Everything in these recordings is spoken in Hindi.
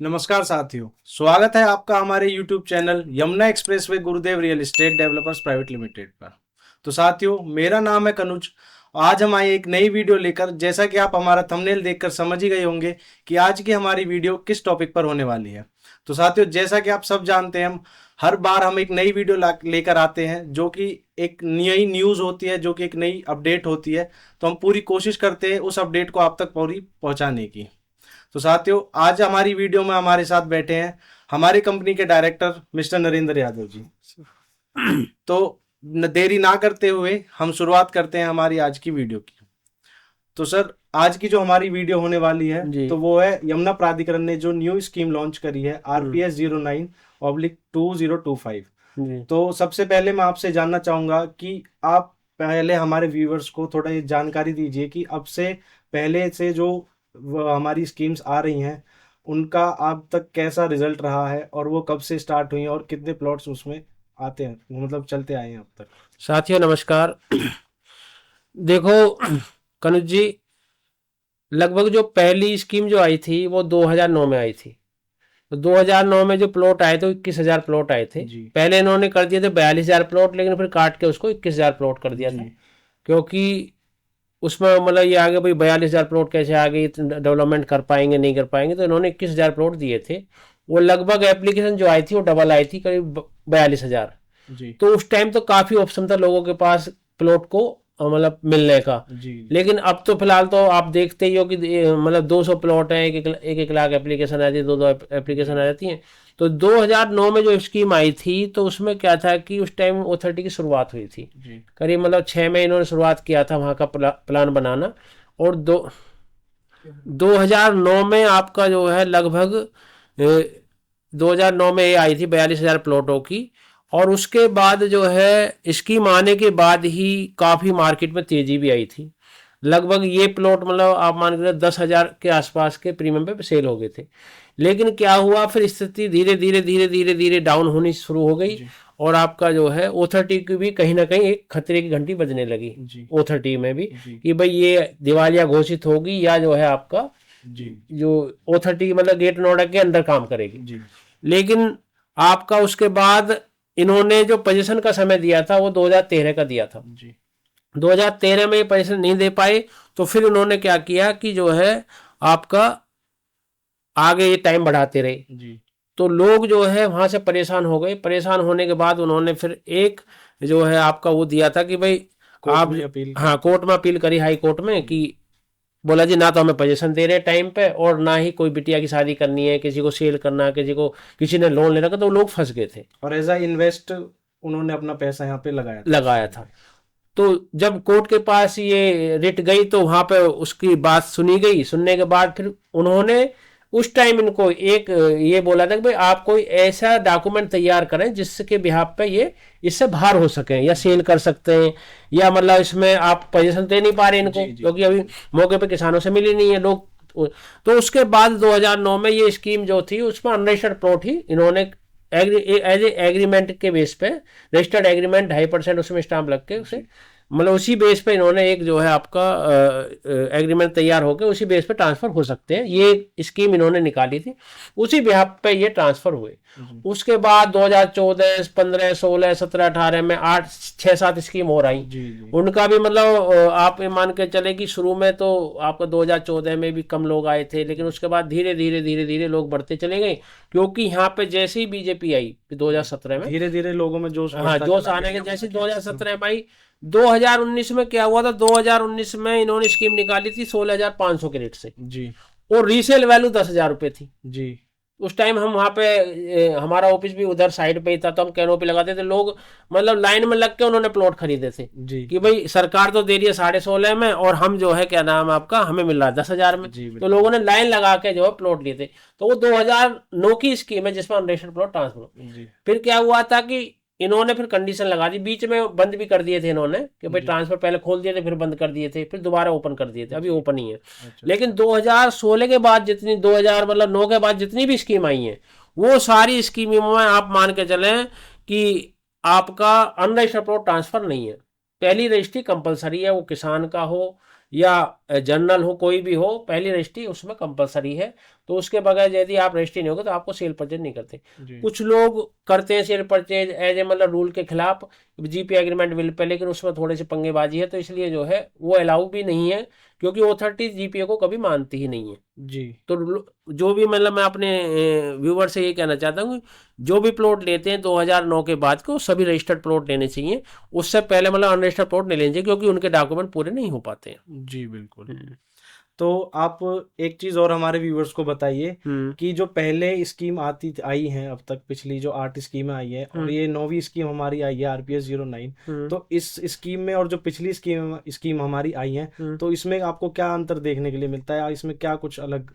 नमस्कार साथियों, स्वागत है आपका हमारे YouTube चैनल यमुना एक्सप्रेसवे गुरुदेव real estate developers private limited पर। तो साथियों, मेरा नाम है कनुज। आज हम आए एक नई वीडियो लेकर। जैसा कि आप हमारा थंबनेल देखकर समझ ही गए होंगे कि आज की हमारी वीडियो किस टॉपिक पर होने वाली है। तो साथियों, जैसा कि आप सब जानते हैं, हम हर बार हम एक नई वीडियो लेकर आते हैं जो कि एक नई न्यूज़ होती है, जो कि एक नई अपडेट होती है। तो हम पूरी कोशिश करते हैं उस अपडेट को आप तक पूरी पहुंचाने की। तो साथियों, आज हमारी वीडियो में हमारे साथ बैठे हैं हमारी कंपनी के डायरेक्टर मिस्टर नरेंद्र यादव जी। तो देरी ना करते हुए हम शुरुआत करते हैं हमारी आज की वीडियो की। तो सर, आज की जो हमारी वीडियो होने वाली है जी। तो वो है यमुना प्राधिकरण ने जो न्यू स्कीम लॉन्च करी है RPS 09/2025। जी। तो सबसे पहले मैं आपसे जानना चाहूंगा कि आप पहले हमारे व्यूवर्स को थोड़ा ये जानकारी दीजिए कि अब से पहले से जो हमारी स्कीम्स आ रही हैं उनका आप तक कैसा रिजल्ट रहा है और वो कब से स्टार्ट हुई हैं और कितने प्लॉट्स उसमें आते हैं, मतलब चलते आए हैं अब तक। साथियों नमस्कार। देखो कनुज जी, लगभग जो पहली स्कीम जो आई थी वो 2009 में आई थी। तो 2009 में जो प्लॉट आए थे 21,000 प्लॉट आए थे। जी पहले इन्होंने कर दिए थे 42,000 प्लॉट, लेकिन फिर काट के उसको 21,000 प्लॉट कर दिया था। जी क्योंकि उसमें मतलब ये आगे भाई 42,000 प्लॉट कैसे आगे डेवलपमेंट कर पाएंगे नहीं कर पाएंगे, तो इन्होंने 21,000 प्लॉट दिए थे। वो लगभग एप्लीकेशन जो आई थी वो डबल आई थी, करीब 42,000। जी तो उस टाइम तो काफी ऑप्शन था लोगों के पास प्लॉट को मतलब मिलने का। जी लेकिन अब तो फिलहाल तो आप देखते ही हो कि मतलब 200 प्लॉट है, एक लाख एप्लीकेशन आ जाती है, दो एप्लीकेशन आ जाती हैं। तो 2009 में जो स्कीम आई थी तो उसमें क्या था कि उस टाइम ऑथोरिटी की शुरुआत हुई थी। जी करीब मतलब 6 में इन्होंने शुरुआत किया था वहाँ का प्लान बनाना। और 2009 में आपका जो है लगभग 2009 में ये आई थी 42,000 प्लॉटों की। और उसके बाद जो है स्कीम आने के बाद ही काफ़ी मार्केट में तेज़ी भी आई थी। लगभग ये प्लॉट मतलब आप मान के 10,000 के आसपास के प्रीमियम पे सेल हो गए थे। लेकिन क्या हुआ, फिर स्थिति धीरे धीरे धीरे धीरे धीरे डाउन होनी शुरू हो गई। जी और आपका जो है ऑथोरिटी की भी कहीं ना कहीं एक खतरे की घंटी बजने लगी जी ऑथोरिटी में भी, जी कि भाई ये दिवालिया घोषित होगी या जो है आपका जी जो ऑथोरिटी मतलब गेट नोडा के अंदर काम करेगी। जी लेकिन आपका उसके बाद इन्होंने जो पोजीशन का समय दिया था वो 2013 का दिया था। जी 2013 में ये पोजीशन नहीं दे पाए, तो फिर उन्होंने क्या किया कि जो है आपका आगे ये टाइम बढ़ाते रहे। जी तो लोग जो है वहां से परेशान हो गए। परेशान होने के बाद उन्होंने फिर एक जो है आपका वो दिया था कि भाई कोर्ट आप, में अपील हाँ, करके। कोर्ट में अपील करी, हाई कोर्ट में, जी कि बोला जी ना तो हमें पोजीशन दे रहे टाइम पे और ना ही कोई बिटिया की शादी करनी है, किसी को सेल करना, किसी ने लोन ले रखा, तो लोग फंस गए थे। और एज अ इन्वेस्ट उन्होंने अपना पैसा यहाँ पे लगाया था उस लगाया टाइम था। पे। तो जब कोर्ट के पास ये रिट गई तो वहां पे उसकी बात सुनी गई। सुनने के बाद फिर उन्होंने उस टाइम इनको एक ये बोला था कि भाई आप कोई ऐसा डॉक्यूमेंट तैयार करें जिसके बिहाफ पे ये इससे बाहर हो सकें या सेल कर सकते हैं, या मतलब इसमें आप पोजीशन दे नहीं पा रहे इनको जी जी क्योंकि अभी मौके पे किसानों से मिली नहीं है लोग। तो उसके बाद 2009 में ये स्कीम जो थी उसमें अनरजिस्टर्ड प्लॉट ही इन्होंने एज ए एग्रीमेंट के बेस पे, रजिस्टर्ड एग्रीमेंट 2.5% उसमें स्टाम्प लग के उसे जी मतलब उसी बेस पे इन्होंने एक जो है आपका एग्रीमेंट तैयार होकर उसी बेस पे ट्रांसफर हो सकते हैं, ये स्कीम इन्होंने निकाली थी। उसी बिहाफ पे ये ट्रांसफर हुए। जी उसके बाद 2014 15 16 17 18 में 8 6 7 स्कीम हो रही। जी जी उनका भी मतलब आप ये मान के चले कि शुरू में तो आपका 2014 में भी कम लोग आए थे, लेकिन उसके बाद धीरे धीरे धीरे धीरे लोग बढ़ते चले गए। क्योंकि यहाँ पे जैसे ही बीजेपी आई 2017 में, धीरे धीरे लोगों में जोश हाँ, बढ़ता जोश चला आने के गया। जैसे 2017 में आई। 2019 में क्या हुआ था, 2019 में इन्होंने स्कीम निकाली थी 16,500 के रेट से, जी और रीसेल वैल्यू 10,000 रुपये थी। जी उस टाइम हम वहाँ पे हमारा ऑफिस भी उधर साइड पे ही था, तो हम कैनोपी लगाते थे। लोग मतलब लाइन में लग के उन्होंने प्लॉट खरीदे थे जी कि भाई सरकार तो दे रही है 16.5 में और हम जो है क्या नाम है आपका, हमें मिल रहा है 10,000 में। जी तो बिल्कुल। लोगों ने लाइन लगा के जो है प्लॉट लिए थे। तो वो 2009 की स्कीम है जिसमें अनरजिस्टर्ड प्लॉट ट्रांसफर। जी फिर क्या हुआ था कि इन्होंने फिर कंडीशन लगा दी, बीच में बंद भी कर दिए थे इन्होंने कि भाई जी ट्रांसफर पहले खोल दिए थे, फिर बंद कर दिए थे, फिर दोबारा ओपन कर दिए थे, अभी जी ओपन ही है। अच्छा लेकिन अच्छा 2016 के बाद जितनी 2000 मतलब 9 के बाद जितनी भी स्कीम आई हैं, वो सारी स्कीमों में आप मान के चलें कि आपका अनरजिस्टर्ड प्लॉट ट्रांसफर नहीं है। पहली रजिस्ट्री कंपलसरी है, वो किसान का हो या जनरल हो कोई भी हो, पहली रजिस्ट्री उसमें कंपलसरी है। तो उसके बगैर यदि आप रजिस्ट्री नहीं होगे तो आपको सेल परचेज नहीं करते। जी कुछ लोग करते हैं सेल परचेज एज ए मतलब रूल के खिलाफ, जीपी एग्रीमेंट विल पे, लेकिन उसमें थोड़े से पंगेबाजी है, तो इसलिए जो है वो अलाउ भी नहीं है, क्योंकि अथॉरिटी जीपीए को कभी मानती ही नहीं है। जी तो जो भी मतलब मैं अपने व्यूवर से ये कहना चाहता हूँ, जो भी प्लॉट लेते हैं 2009 के बाद को सभी रजिस्टर्ड प्लॉट लेने चाहिए। उससे पहले मतलब अनरजिस्टर्ड प्लॉट नहीं लेने चाहिए, क्योंकि उनके डॉक्यूमेंट पूरे नहीं हो पाते हैं। जी बिल्कुल। तो आप एक चीज और हमारे व्यूअर्स को बताइए कि जो पहले स्कीम आई है अब तक, पिछली जो 8 स्कीमें आई है और ये 9वीं स्कीम हमारी आई है RPS09, तो इस स्कीम में और जो पिछली स्कीम हमारी आई है, तो इसमें आपको क्या अंतर देखने के लिए मिलता है, इसमें क्या कुछ अलग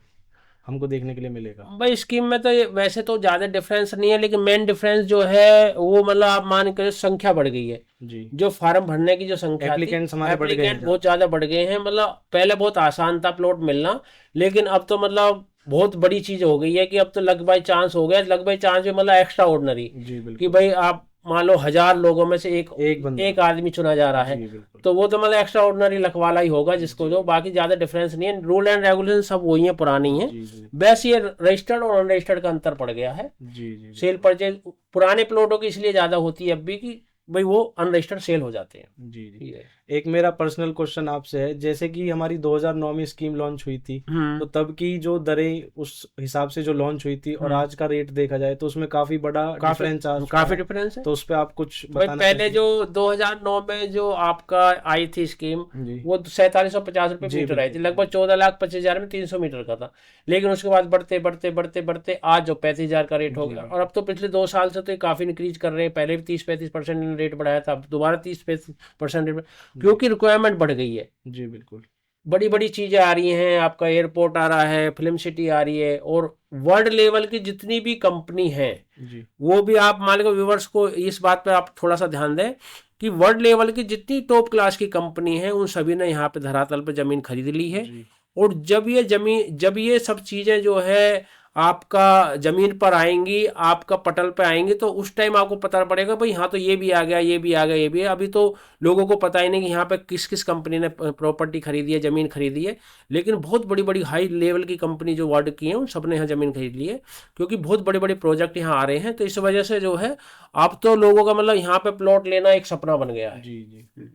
हमको देखने के लिए मिलेगा? भाई स्कीम में तो वैसे तो ज़्यादा डिफरेंस नहीं है, लेकिन मेन डिफरेंस जो है वो मतलब आप मान के संख्या बढ़ गई है। जी, जो फार्म भरने की जो संख्या थी, एप्लीकेंट्स हमारे बढ़ गए एप्लीकेंट हैं। बहुत ज़्यादा बढ़ गए हैं। मतलब पहले बहुत आसान था प्लॉट मिलना, लेकिन अब तो मतलब बहुत बड़ी चीज़ हो गई है कि अब तो लक बाई चांस हो गया। लक बाई चांस भी मतलब एक्स्ट्रा ऑर्डनरी, जी कि बिल्कुल। भाई आप मान लो 1000 लोगों में से एक बंदा। एक आदमी चुना जा रहा है, जी बिल्कुल। तो वो तो मतलब एक्स्ट्रा ऑर्डिनरी लखवाला ही होगा जिसको, जो बाकी ज्यादा डिफरेंस नहीं है। रूल एंड रेगुलेशन सब वही है, पुरानी है। जी जी बस ये रजिस्टर्ड और अनरजिस्टर्ड का अंतर पड़ गया है। जी जी सेल परचेज पुराने प्लॉटों की इसलिए ज्यादा होती है अब भी, कि भाई वो अनरजिस्टर्ड सेल हो जाते हैं। जी जी। ठीक है। एक मेरा पर्सनल क्वेश्चन आपसे है, जैसे कि हमारी 2009 में स्कीम लॉन्च हुई थी, तो तब की जो दरें उस हिसाब से जो लॉन्च हुई थी और आज का रेट देखा जाए तो उसमें काफी बड़ा डिफरेंस आ चुका काफी है। डिफरेंस है। तो उस पे आप कुछ भाई बताना पहले चाहेंगे? जो 2009 में जो आपका आई थी स्कीम, जी वो 4750 रुपये जी मीटर आई थी, बिल्कुल। लगभग 14,25,000 में 300 मीटर का था। लेकिन उसके बाद बढ़ते बढ़ते बढ़ते बढ़ते आज जो 35,000 का रेट हो जी गया। और अब तो पिछले 2 साल से तो ये काफी इंक्रीज कर रहे हैं। पहले भी 30-35% रेट बढ़ाया था, अब दोबारा 30-35% रेट, क्योंकि रिक्वायरमेंट बढ़ गई है। जी बिल्कुल। बड़ी बड़ी चीजें आ रही हैं, आपका एयरपोर्ट आ रहा है, फिल्म सिटी आ रही है, और वर्ल्ड लेवल की जितनी भी कंपनी है जी वो भी आप मान लो, व्यूवर्स को इस बात पर आप थोड़ा सा ध्यान दें कि वर्ल्ड लेवल की जितनी टॉप क्लास की कंपनी है उन सभी ने यहाँ पे धरातल पे जमीन खरीद ली है। जी और जब ये सब चीजें जो है आपका जमीन पर आएंगी, आपका पटल पे आएंगी, तो उस टाइम आपको पता पड़ेगा भाई हाँ तो ये भी आ गया, ये भी आ गया, ये भी है। अभी तो लोगों को पता ही नहीं कि यहाँ पे किस किस कंपनी ने प्रॉपर्टी खरीदी है, जमीन खरीदी है। लेकिन बहुत बड़ी बड़ी हाई लेवल की कंपनी जो वर्ल्ड की हैं उन सब ने यहाँ जमीन खरीद ली है, क्योंकि बहुत बड़े बड़े प्रोजेक्ट यहाँ आ रहे हैं। तो इस वजह से जो है अब तो लोगों का मतलब यहाँ पे प्लॉट लेना एक सपना बन गया है। जी जी।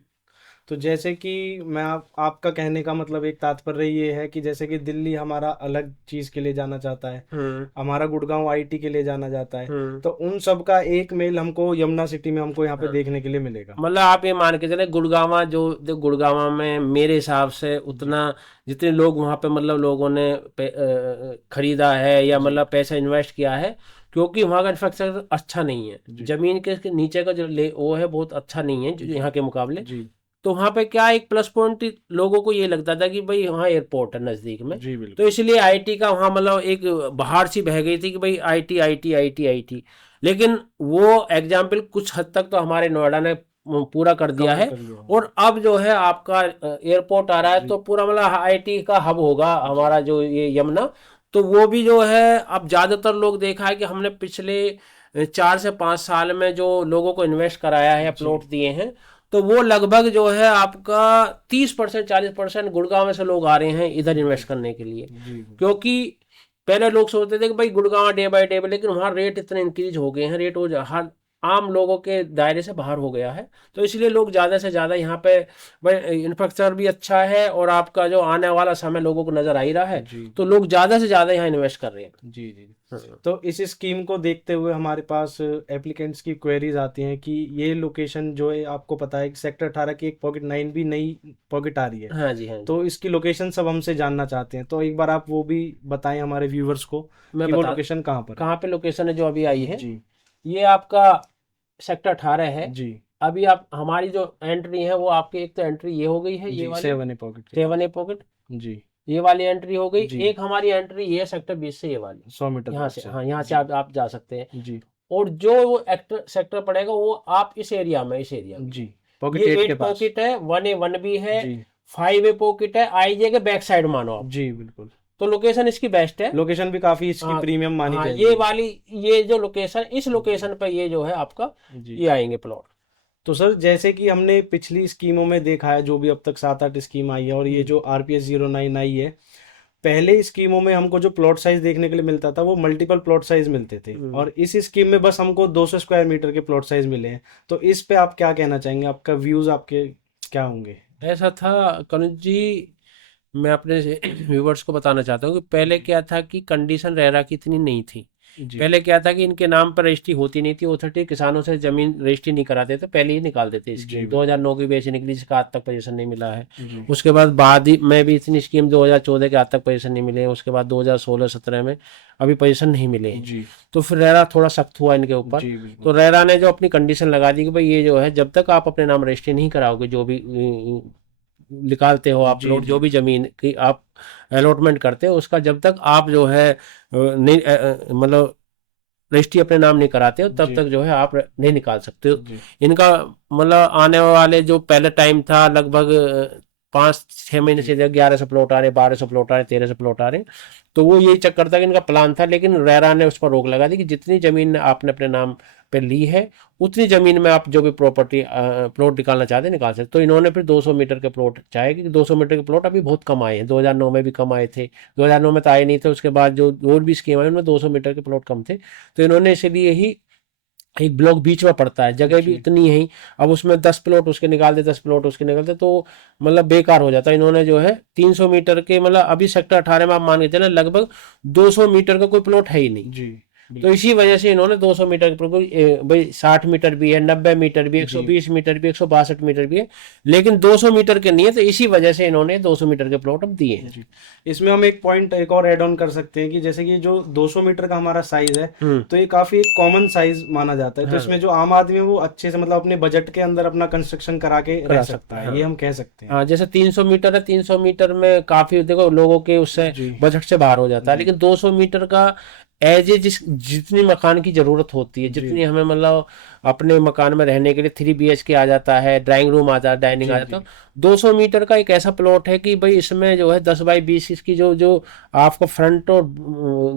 तो जैसे कि मैं आपका कहने का मतलब एक तात्पर्य ये है कि जैसे कि दिल्ली हमारा अलग चीज के लिए जाना चाहता है, हमारा गुड़गांव आईटी के लिए जाना जाता है, तो उन सब का एक मेल हमको यमुना सिटी में हमको यहाँ पे देखने के लिए मिलेगा। मतलब आप ये मान के चले गुड़गावा गुड़गावा में मेरे हिसाब से जी उतना जितने लोग वहाँ पे मतलब लोगों ने खरीदा है या जी मतलब पैसा इन्वेस्ट किया है, क्योंकि वहाँ का इंफ्रास्ट्रक्चर अच्छा नहीं है। जी जमीन के नीचे का जो वो है बहुत अच्छा नहीं है जो जी यहाँ के मुकाबले। जी तो वहाँ पे क्या एक प्लस पॉइंट लोगों को ये लगता था कि भाई वहाँ एयरपोर्ट है नज़दीक में, जी तो बिल्कुल। इसलिए आईटी का वहाँ मतलब एक बाहर सी बह गई थी कि भाई आईटी आईटी आईटी आईटी। लेकिन वो एग्जाम्पल कुछ हद तक तो हमारे नोएडा ने पूरा कर दिया कवर है। कर लिया। और अब जो है आपका एयरपोर्ट आ रहा है, जी तो पूरा मतलब आईटी का हब होगा जी हमारा जो ये यमुना। तो वो भी जो है अब ज़्यादातर लोग देखा है कि हमने पिछले 4 से 5 साल में जो लोगों को इन्वेस्ट कराया है या जी प्लॉट दिए हैं, तो वो लगभग जो है आपका 30% 40% गुड़गांव में से लोग आ रहे हैं इधर जी इन्वेस्ट करने के लिए। जी क्योंकि पहले लोग सोचते थे कि भाई गुड़गांव डे बाय डे, लेकिन वहाँ रेट इतने इंक्रीज हो गए हैं, रेट हो हर आम लोगों के दायरे से बाहर हो गया है। तो इसलिए लोग ज़्यादा से ज़्यादा यहाँ पे भाई इंफ्रास्ट्रक्चर भी अच्छा है और आपका जो आने वाला समय लोगों को नज़र आ ही रहा है, जी तो लोग ज़्यादा से ज़्यादा यहाँ इन्वेस्ट कर रहे हैं। जी जी। हाँ। तो इस स्कीम को देखते हुए हमारे पास एप्लीकेंट्स की क्वेरीज आती हैं कि ये लोकेशन जो है, आपको पता है कि सेक्टर 18 की एक पॉकेट 9 भी नई पॉकेट आ रही है, हाँ जी, हाँ जी। तो इसकी लोकेशन सब हमसे जानना चाहते हैं, तो एक बार आप वो भी बताएं हमारे व्यूवर्स को मैं कि वो बता लोकेशन कहाँ पर है। कहाँ पे लोकेशन है जो अभी आई है। जी ये आपका सेक्टर 18 है। जी अभी आप हमारी जो एंट्री है वो आपकी, एक तो एंट्री ये हो गई है, ये जी वाली 7A पॉकेट के 7A पॉकेट, पास। जी ये वाली एंट्री हो गई। जी एक हमारी एंट्री ये सेक्टर 20 से, ये वाली 100 मीटर यहाँ दूर से, से। हाँ यहाँ से जी आप जा सकते हैं। जी और जो वो एक्टर सेक्टर पड़ेगा वो आप इस एरिया में, इस एरिया में, जी पॉकेट ये 8 के 8 पास। पॉकेट है, 1A 1B है, जी 5A पॉकेट है, आईजे के बैक साइड मानो आप। जी बिल्कुल। तो लोकेशन इसकी बेस्ट है। लोकेशन भी काफी इसकी हाँ प्रीमियम मानी हाँ, जाएगी। ये वाली, ये जो लोकेशन, इस लोकेशन पे ये जो है आपका जी ये आएंगे प्लॉट। तो सर जैसे कि हमने पिछली स्कीमों में देखा है, जो भी अब तक 7-8 स्कीम आई है, और ये जो RPS09 आई है, पहले स्कीमों में हमको जो प्लॉट साइज देखने के लिए मिलता था वो मल्टीपल प्लॉट साइज मिलते थे, और इस स्कीम में बस हमको 200 स्क्वायर मीटर के प्लॉट साइज मिले हैं। तो इस पे आप क्या कहना चाहेंगे, आपका व्यूज आपके क्या होंगे? ऐसा था कनुज जी, मैं अपने व्यूवर्स को बताना चाहता हूँ कि पहले क्या था कि कंडीशन रेरा की इतनी नहीं थी। जी पहले क्या था कि इनके नाम पर रजिस्ट्री होती नहीं थी, अथॉरिटी किसानों से जमीन रजिस्ट्री नहीं कराते थे, पहले ही निकाल देते स्कीम। जी 2009 की वैसे निकली जिसका आज तक पोजीशन नहीं मिला है। जी उसके बाद ही में भी इतनी स्कीम 2014 के आज तक पोजीशन नहीं मिले हैं। उसके बाद 2016-17 में अभी पोजीशन नहीं मिले हैं। जी तो फिर रेरा थोड़ा सख्त हुआ इनके ऊपर। जी तो बिल्कुल। रेरा ने जो अपनी कंडीशन लगा दी कि भाई ये जो है जब तक आप अपने नाम रजिस्ट्री नहीं कराओगे, जो भी निकालते हो आप जी प्लॉट, जो जी भी जमीन की आप अलॉटमेंट करते हो, उसका जब तक आप जो है नहीं मतलब रजिस्ट्री अपने नाम नहीं कराते हो, तब जी तक जो है आप नहीं निकाल सकते हो। जी इनका मतलब आने वाले जो पहले टाइम था लगभग 5-6 महीने जी से 1100 प्लॉट आ रहे, 1200 प्लॉट आ रहे, 1300 प्लॉट आ रहे। तो वो यही चक्कर था कि इनका प्लान था, लेकिन रेरा ने उस पर रोक लगा दी कि जितनी जमीन आपने अपने नाम पे ली है उतनी जमीन में आप जो भी प्रॉपर्टी प्लॉट निकालना चाहते हैं निकाल सकते। तो इन्होंने फिर 200 मीटर के प्लॉट चाहे, क्योंकि 200 मीटर के प्लॉट अभी बहुत कम आए हैं। 2009 में भी कम आए थे, 2009 में तो आए नहीं थे। उसके बाद जो और भी स्कीम आई उनमें 200 मीटर के प्लॉट कम थे। तो इन्होंने इसलिए ही एक ब्लॉक बीच में पड़ता है, जगह भी जी उतनी है ही। अब उसमें 10 प्लॉट उसके निकाल दे, 10 प्लॉट उसके निकालते, तो मतलब बेकार हो जाता है। इन्होंने जो है 300 मीटर के, मतलब अभी सेक्टर 18 में आप मान के चले लगभग 200 मीटर का कोई प्लॉट है ही नहीं। जी तो बिल्कुल। इसी वजह से इन्होंने 200 मीटर के प्लॉट, भाई 60 मीटर भी है, 90 मीटर भी, जी 120 मीटर भी, 162 मीटर भी है, लेकिन 200 मीटर के नहीं है। तो इसी वजह से इन्होंने 200 मीटर के प्लॉट अब दिए हैं। जी, इसमें हम एक पॉइंट एक और ऐड ऑन कर सकते हैं कि जैसे कि जो 200 मीटर का हमारा साइज है, हम्म। तो ये काफी एक कॉमन साइज माना जाता है। तो हाँ, इसमें जो आम आदमी है वो अच्छे से मतलब अपने बजट के अंदर अपना कंस्ट्रक्शन करा के रह करा सकता सकता है। है, ये हाँ हम कह सकते हैं। हाँ, जैसे 300 मीटर है, 300 मीटर में काफी देखो लोगों के उससे जी बजट से बाहर हो जाता है, जी लेकिन 200 मीटर का एज ए जितनी मकान की जरूरत होती है, जी जितनी हमें मतलब अपने मकान में रहने के लिए 3 BHK आ जाता है, ड्राइंग रूम आ जाता है, डाइनिंग जी आ जी जाता है। 200 मीटर का एक ऐसा प्लॉट है कि भाई इसमें जो है 10 बाई 20 इसकी जो जो आपको फ्रंट और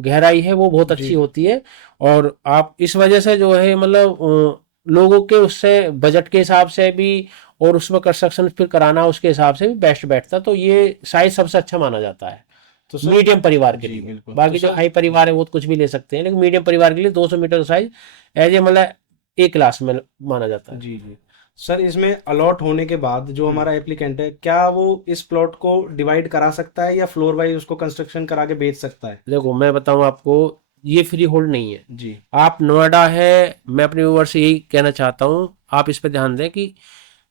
गहराई है वो बहुत जी अच्छी होती है। और आप इस वजह से जो है मतलब लोगों के उससे बजट के हिसाब से भी, और उसमें कंस्ट्रक्शन फिर कराना उसके हिसाब से भी बेस्ट बैठता है। तो ये साइज सबसे अच्छा माना जाता है तो सर। मीडियम परिवार के जी लिए। बिल्कुल। तो बाकी जो सर। हाई परिवार है वो तो कुछ भी ले सकते हैं, लेकिन मीडियम परिवार के लिए 200 मीटर साइज एज ए मतलब ए क्लास में माना जाता है। जी जी सर, इसमें अलॉट होने के बाद जो हम्म। हमारा एप्लीकेंट है, क्या वो इस प्लॉट को डिवाइड करा सकता है या फ्लोर वाइज उसको कंस्ट्रक्शन करा के बेच सकता है? देखो मैं बताऊं आपको, ये फ्री होल्ड नहीं है। जी आप नोएडा है, मैं अपने व्यूअर से यही कहना चाहता हूँ, आप इस पे ध्यान दें कि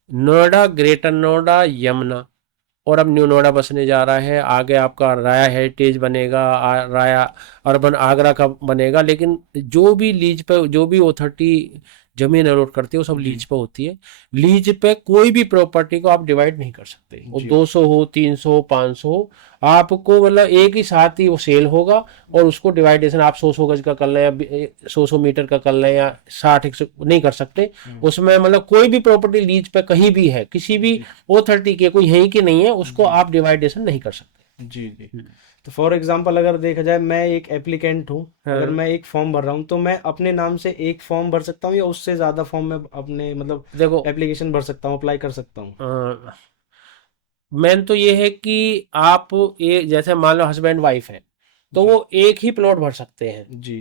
नोएडा, ग्रेटर नोएडा, यमुना, और अब न्यू नोएडा बसने जा रहा है। आगे आपका राया हेरिटेज बनेगा, राया अर्बन आगरा का बनेगा। लेकिन जो भी लीज पे, जो भी अथॉरिटी जमीन अलॉट करती है वो सब जी लीज पे होती है। लीज पे कोई भी प्रॉपर्टी को आप डिवाइड नहीं कर सकते, वो जी 200 हो, 300, 500 हो, आपको मतलब एक ही साथ ही वो सेल होगा। और उसको डिवाइडेशन आप 100 गज का कर लें या 100 मीटर का कर लें या 60-100 नहीं कर सकते। हम्म, उसमें मतलब कोई भी प्रॉपर्टी लीज पे कहीं भी है, किसी भी जी अथॉरिटी के, कोई है कि नहीं है, उसको जी आप डिवाइडेशन नहीं कर सकते। जी जी तो फॉर एग्जांपल अगर देखा जाए, मैं एक एप्लीकेंट हूँ, अगर हाँ। मैं एक फॉर्म भर रहा हूँ तो मैं अपने नाम से एक फॉर्म भर सकता हूँ या उससे ज़्यादा फॉर्म में अपने मतलब देखो एप्लीकेशन भर सकता हूँ, अप्लाई कर सकता हूँ? मेन तो ये है कि आप ये जैसे मान लो हस्बैंड वाइफ है, तो जी वो एक ही प्लॉट भर सकते हैं। जी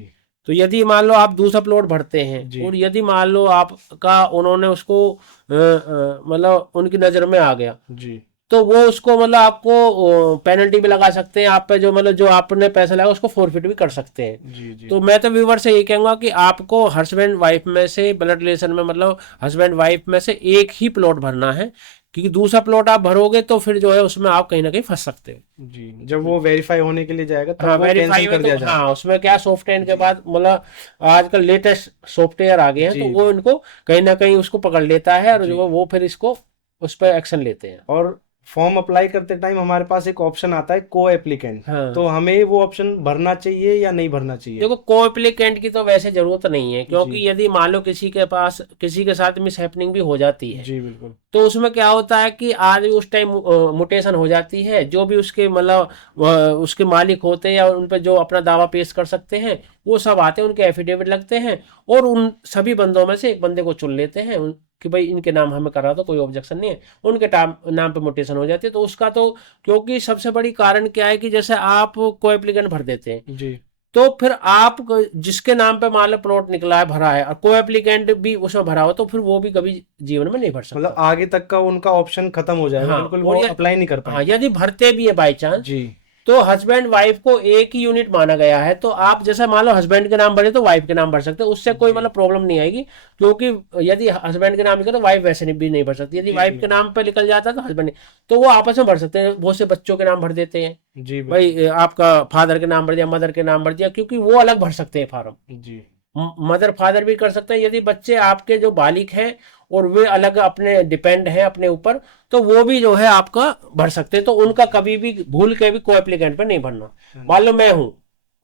तो यदि मान लो आप दूसरा प्लॉट भरते हैं, जी और यदि मान लो आपका उन्होंने उसको मतलब उनकी नज़र में आ गया, जी तो वो उसको मतलब आपको पेनल्टी भी लगा सकते हैं आप पे, जो मतलब जो आपने पैसा लगा उसको फोरफिट भी कर सकते हैं। जी जी तो मैं तो व्यूवर से ये कहूंगा कि आपको हस्बैंड वाइफ में से, ब्लड रिलेशन में मतलब हस्बैंड वाइफ में से एक ही प्लॉट भरना है, क्योंकि दूसरा प्लॉट आप भरोगे तो फिर जो है उसमें आप कहीं ना कहीं फंस सकते हो। जी जब वो वेरीफाई होने के लिए जाएगा तब हाँ वो वेरीफाई कैंसिल में कर तो दिया जाएगा। हाँ, उसमें क्या सॉफ्टवेयर के जी बाद मतलब आजकल लेटेस्ट सॉफ्टवेयर आ गए हैं, जी तो वो इनको कहीं ना कहीं उसको पकड़ लेता है, और जी जो वो फिर इसको उस पर एक्शन लेते हैं। और फॉर्म अप्लाई करते टाइम हमारे पास एक ऑप्शन आता है को एप्लीकेंट, हाँ, तो हमें वो ऑप्शन भरना चाहिए या नहीं भरना चाहिए? देखो को एप्लीकेंट की तो वैसे जरूरत नहीं है, जी क्योंकि यदि मान लो किसी के पास किसी के साथ मिस हैपनिंग भी हो जाती है, जी बिल्कुल। तो उसमें क्या होता है कि आज उस टाइम मुटेशन हो जाती है। जो भी उसके मतलब उसके मालिक होते हैं या उन पर जो अपना दावा पेश कर सकते हैं, वो सब आते हैं, उनके एफिडेविट लगते हैं, और उन सभी बंदों में से एक बंदे को चुन लेते हैं। कि भाई इनके नाम हमें करा दो, कोई ऑब्जेक्शन नहीं है, उनके नाम पे म्यूटेशन हो जाती है। तो उसका तो क्योंकि सबसे बड़ी कारण क्या है कि जैसे आप को एप्लीकेंट भर देते हैं, जी तो फिर आप जिसके नाम पे मान लो प्लॉट निकला है, भरा है, और को एप्लीकेंट भी उसमें भरा हो, तो फिर वो भी कभी जीवन में नहीं भर मतलब सकता। आगे तक का उनका ऑप्शन खत्म हो जाएगा, हाँ, बिल्कुल और वो अप्लाई नहीं कर हाँ, पाएंगे। यदि भरते भी है बाई चांस, जी तो हस्बैंड वाइफ को एक ही यूनिट माना गया है, तो आप जैसे मान लो हस्बैंड के नाम भरे तो वाइफ के नाम भर सकते हो, उससे कोई जी मतलब प्रॉब्लम नहीं आएगी। क्योंकि यदि हस्बैंड के नाम निकले तो वाइफ वैसे भी नहीं भर सकती, यदि जी वाइफ के बिल्कुल। नाम पे निकल जाता है तो हस्बैंड, तो वो आपस में भर सकते हैं। बहुत से बच्चों के नाम भर देते हैं, जी बिल्कुल। भाई आपका फादर के नाम भर दिया, मदर के नाम भर दिया, क्योंकि वो अलग भर सकते हैं फार्म। जी मदर फादर भी कर सकते हैं। यदि बच्चे आपके जो बालिक हैं और वे अलग अपने डिपेंड हैं अपने ऊपर, तो वो भी जो है आपका भर सकते हैं। तो उनका कभी भी भूल के भी को एप्लीकेंट पे नहीं भरना। मान लो मैं हूं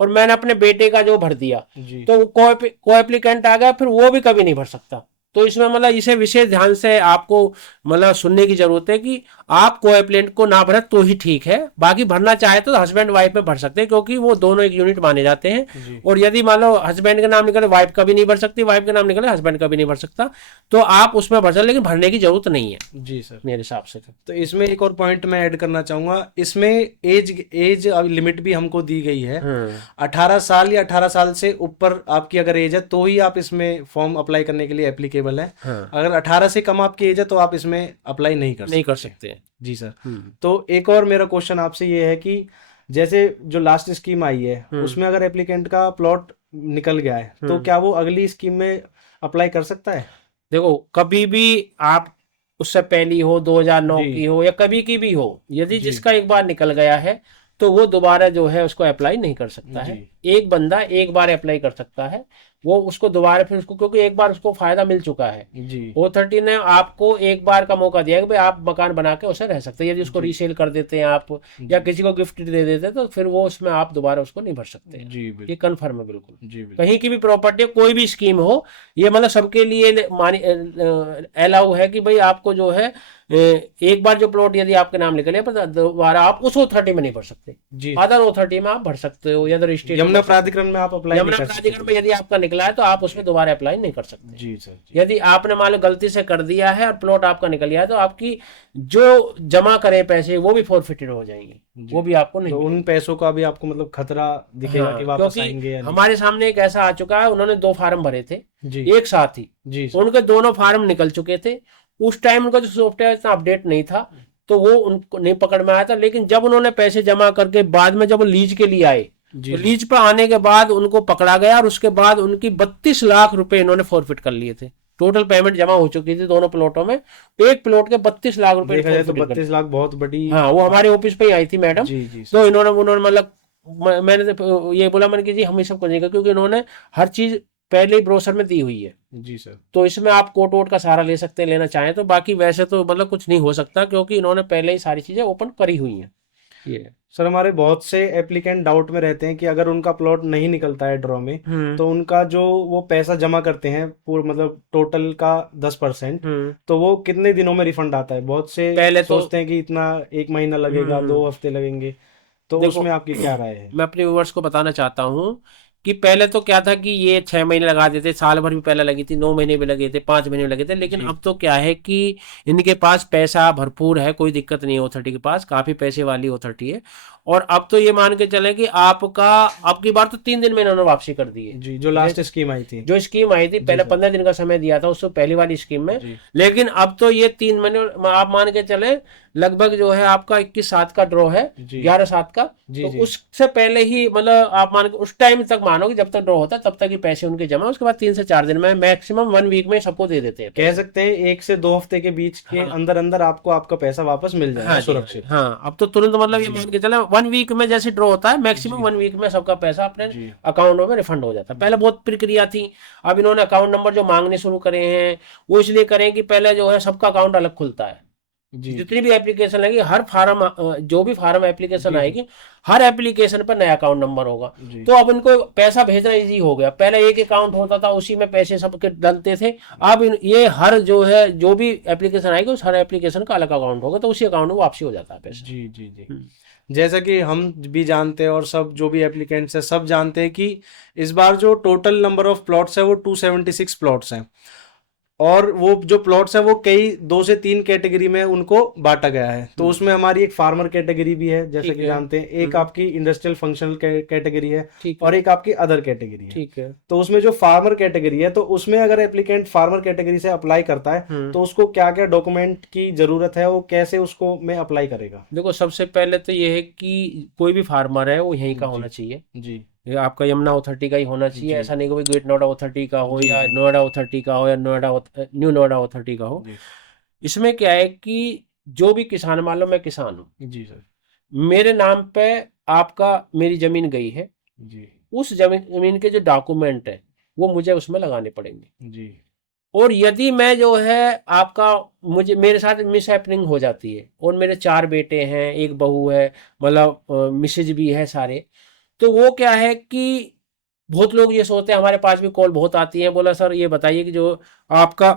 और मैंने अपने बेटे का जो भर दिया, जी तो को एप्लीकेंट आ गया, फिर वो भी कभी नहीं भर सकता। तो इसमें मतलब इसे विशेष ध्यान से आपको मतलब सुनने की जरूरत है कि आप को एप्लीकेंट को ना भरे तो ही ठीक है। बाकी भरना चाहे तो हस्बैंड वाइफ में भर सकते हैं, क्योंकि वो दोनों एक यूनिट माने जाते हैं। जी और यदि मान लो हस्बैंड का नाम निकले वाइफ का भी नहीं भर सकती, वाइफ का नाम निकले हस्बैंड का भी नहीं भर सकता, तो आप उसमें भर सकते, लेकिन भरने की जरूरत नहीं है जी सर। मेरे हिसाब से। तो इसमें एक और पॉइंट मैं ऐड करना चाहूंगा, इसमें एज लिमिट भी हमको दी गई है। 18 साल या 18 साल से ऊपर आपकी अगर एज है तो ही आप इसमें फॉर्म अप्लाई करने के लिए एप्लीकेबल है। हाँ, अगर 18 से कम आपकी एज है तो आप इसमें अप्लाई नहीं कर नहीं कर सकते। सकते। जी सर। तो एक और मेरा क्वेश्चन आपसे ये है कि जैसे जो लास्ट स्कीम आई है उसमें अगर एप्लीकेंट का प्लॉट निकल गया है तो क्या वो अगली स्कीम में अप्लाई कर सकता है? देखो, कभी भी आप उससे पहली हो, 2009 जी की हो या कभी की भी हो, यदि जी जिसका एक बार निकल गया है तो वो दोबारा जो है उसको अप्लाई नहीं कर सकता जी है। एक बंदा एक बार अप्लाई कर सकता है, वो उसको दोबारा फिर उसको, क्योंकि एक बार उसको फायदा मिल चुका है। जी O30 ने आपको एक बार का मौका दिया है कि भाई आप मकान बना के उसे रह सकते हैं। यदि उसको जी रीसेल कर देते हैं आप या जी किसी को गिफ्ट दे देते हैं, तो फिर वो उसमें आप दोबारा उसको नहीं भर सकते हैं। जी ये बिल्कुल। कन्फर्म है बिल्कुल। जी बिल्कुल। कहीं की भी प्रॉपर्टी, कोई भी स्कीम हो, ये मतलब सबके लिए मानी अलाउ है कि भाई आपको जो है एक बार जो प्लॉट यदि आपके नाम निकले पर दोबारा आप उस O30 में नहीं भर सकते। जी अदर O30 में आप भर सकते हो या अदर स्टेट में यमुना भर सकते प्राधिकरण में आप हो। अप्लाई नहीं यमुना कर सकते प्राधिकरण में यदि आपका निकला है तो आप उसमें दोबारा अप्लाई नहीं कर सकते। जी सर। जी यदि आपने मान लो गलती से कर दिया है और प्लॉट आपका निकल गया है, तो आपकी जो जमा करे पैसे वो भी फोरफिटेड हो जाएंगे, जी। वो भी आपको नहीं तो उन मिलेंगे। पैसों का भी आपको मतलब खतरा दिखेगा कि हाँ, वापस क्योंकि आएंगे या नहीं? हमारे सामने एक ऐसा आ चुका है, उन्होंने 2 फार्म भरे थे जी एक साथ ही, जी सर। उनके दोनों फार्म निकल चुके थे। उस टाइम उनका जो सॉफ्टवेयर इतना अपडेट नहीं था, तो वो उनको नहीं पकड़ में आया था। लेकिन जब उन्होंने पैसे जमा करके बाद में जब वो लीज के लिए आए, जी तो जी लीज पर आने के बाद उनको पकड़ा गया और उसके बाद उनकी 32 लाख रुपए इन्होंने फॉरफिट कर लिए थे। टोटल पेमेंट जमा हो चुकी थी दोनों प्लॉटों में, एक प्लॉट के 32 लाख रुपए देखा जाए तो forfeit कर 32 लाख बहुत बड़ी। हाँ, वो हमारे ऑफिस पे ही आई थी मैडम। जी जी सर। तो इन्होंने उन्होंने मतलब मैंने तो ये बोला मैंने कि जी हम ये सब करेंगे, क्योंकि इन्होंने हर चीज पहले ही ब्रोशर में दी हुई है। जी सर। तो इसमें आप कोर्ट वोट का सहारा ले सकते हैं लेना चाहें तो। बाकी वैसे तो मतलब कुछ नहीं हो सकता, क्योंकि इन्होंने पहले ही सारी चीजें ओपन करी हुई हैं। ये सर हमारे बहुत से एप्लीकेंट डाउट में रहते हैं कि अगर उनका प्लॉट नहीं निकलता है ड्रॉ में तो उनका जो वो पैसा जमा करते हैं पूरा मतलब टोटल का 10%, तो वो कितने दिनों में रिफंड आता है? बहुत से पहले तो सोचते हैं कि इतना 1 महीना लगेगा, 2 हफ्ते लगेंगे, तो देखो, उसमें आपकी क्या राय है? मैं अपने व्यूवर्स को बताना चाहता हूँ कि पहले तो क्या था कि ये 6 महीने लगा देते, साल भर भी पहले लगी थी, 9 महीने भी लगे थे, 5 महीने भी लगे थे। लेकिन जी अब तो क्या है कि इनके पास पैसा भरपूर है, कोई दिक्कत नहीं है। O30 के पास काफी पैसे वाली O30 है। और अब तो ये मान के चले कि आपका अब की बार तो 3 दिन में इन्होंने वापसी कर दी है। जी जो लास्ट स्कीम आई थी। जो स्कीम आई थी जी पहले सर। 15 दिन का समय दिया था उससे पहली वाली स्कीम में, जी लेकिन अब तो ये 3 महीने आप मान के चले, लगभग जो है आपका 21/7 का ड्रॉ है, जी 11/7 का। जी तो जी उससे पहले ही मतलब आप मान के उस टाइम तक मानो कि जब तक ड्रॉ होता है तब तक ही पैसे उनके जमा, उसके बाद 3 से 4 दिन में, मैक्सिमम 1 वीक में सबको दे देते हैं कह पैसे। सकते हैं 1 से 2 हफ्ते के बीच के हाँ, अंदर अंदर आपको आपका पैसा वापस मिल जाएगा हाँ जी, हाँ जी, सुरक्षित। हाँ। अब तो तुरंत मतलब ये जी मान के चले 1 वीक में जैसे ड्रॉ होता है, मैक्सिमम जी 1 वीक में सबका पैसा अपने जी अकाउंटों में रिफंड हो जाता है। पहले जी बहुत प्रक्रिया थी। अब इन्होंने अकाउंट नंबर जो मांगने शुरू करे हैं, वो इसलिए करें कि पहले जो है सबका अकाउंट अलग खुलता है। जी जितनी भी एप्लीकेशन आएगी, हर फार्म जो भी फार्म एप्लीकेशन जी जी आएगी, हर एप्लीकेशन पर नया अकाउंट नंबर होगा। जी तो अब उनको पैसा भेजना इजी हो गया। पहले एक अकाउंट होता था, उसी में पैसे सबके डलते थे। अब ये हर जो है जो भी एप्लीकेशन आएगी उस हर एप्लीकेशन का अलग अकाउंट होगा, तो उसी अकाउंट में वापसी हो जाता है पैसा। जी जी जी। हम्म। जैसा कि हम भी जानते हैं और सब जो भी एप्लीकेंट्स हैं सब जानते हैं कि इस बार जो टोटल नंबर ऑफ प्लॉट्स है वो 276 प्लॉट्स हैं। और वो जो प्लॉट्स है वो कई 2 से 3 कैटेगरी में उनको बांटा गया है। तो उसमें हमारी एक फार्मर कैटेगरी भी है जैसे ठीक कि है। जानते हैं, एक आपकी इंडस्ट्रियल फंक्शनल कैटेगरी है ठीक और है। एक आपकी अदर कैटेगरी है। ठीक है। तो उसमें जो फार्मर कैटेगरी है, तो उसमें अगर एप्लीकेंट फार्मर कैटेगरी से अप्लाई करता है तो उसको क्या क्या डॉक्यूमेंट की जरूरत है, वो कैसे उसको में अप्लाई करेगा? देखो सबसे पहले तो ये है कि कोई भी फार्मर है वो यहीं का होना जी चाहिए। जी ये आपका यमुना अथॉरिटी का ही होना चाहिए। जी ऐसा नहीं कि भाई ग्रेट नोएडा अथॉरिटी का हो जी या जी नोएडा अथॉरिटी का हो या न्यू नोएडा अथॉरिटी का हो। जी इसमें क्या है कि जो भी किसान, मान लो मैं किसान हूँ, जी सर। मेरे नाम पे आपका मेरी जमीन गई है, जी उस जमीन के जो डॉक्यूमेंट है वो मुझे उसमें लगाने पड़ेंगे। जी और यदि मैं जो है आपका, मुझे मेरे साथ मिस हैपनिंग हो जाती है और मेरे 4 बेटे हैं, एक बहू है, मतलब मिसेज भी है सारे, तो वो क्या है कि बहुत लोग ये सोचते हैं, हमारे पास भी कॉल बहुत आती है, बोला सर ये बताइए कि जो आपका,